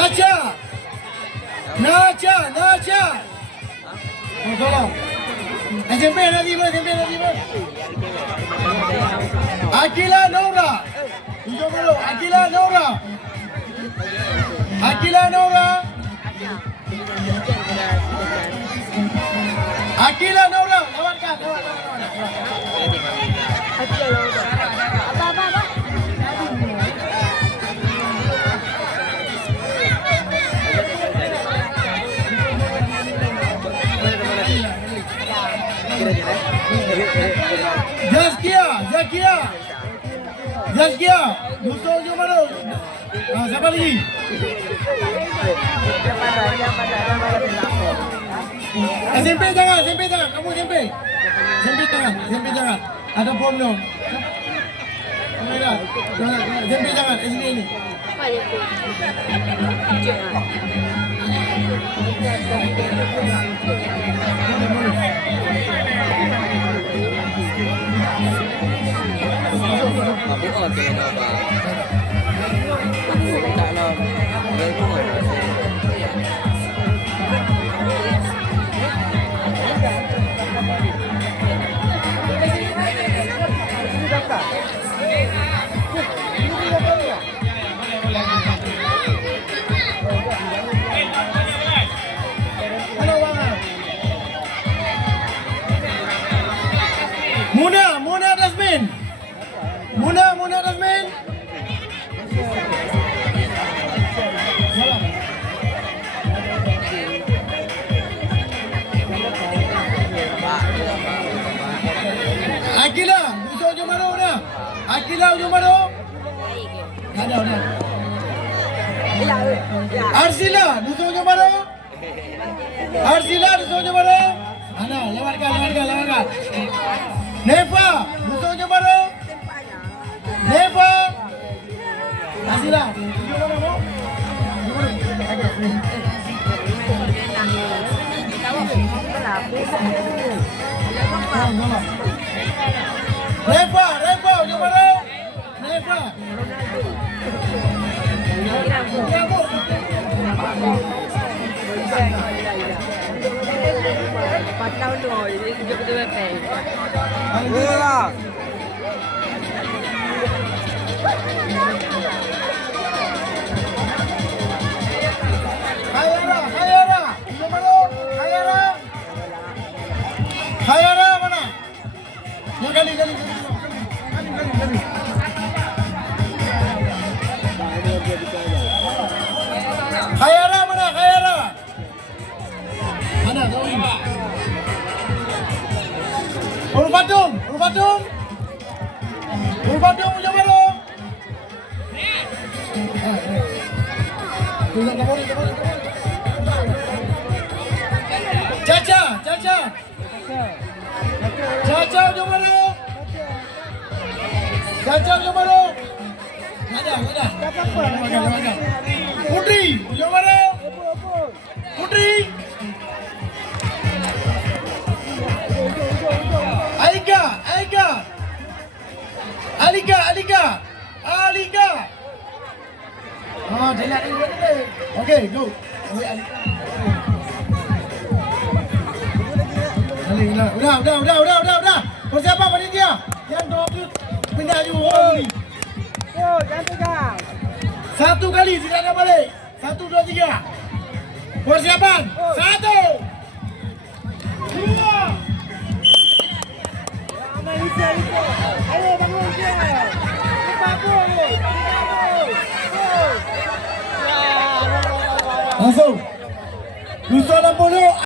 Naja. Oh, tolong. SMP nak tiba. Akila Nora. Tunjuk dulu. Akila Nora. Lawankan. Apa? Zaskia. Musuh Jumaro. Siapa lagi? SMP jangan. Kamu SMP. SMP jangan. Ada bom dong. SMP jangan. SD ini. Muna Dasmin. Muna Dasmin. Akila, musuh Jumaro dah. Akila Jumaro. Ada. Arsila, musuh Jumaro. Ada, lewatkan. Neva, musuh Jumaro. Arsila. Neva, Jumaro. Empat tahun rồi, betul-betul về. Hayara mana? Yang kali. Hayara mana? Mana tahu ini? Urbatung, Jumaro. Caca Jumaro. Ada. Putri Jumaro. Alika. Oh, dia. Okay, go. Udah. Persiapan panitia. Yang 20 pindah juga ni. Jangan pegang. Satu kali tidak ada balik. 1, 2, 3. Persiapan. 1, 2. Ayo bangun dia. Langsung. Lusa 60.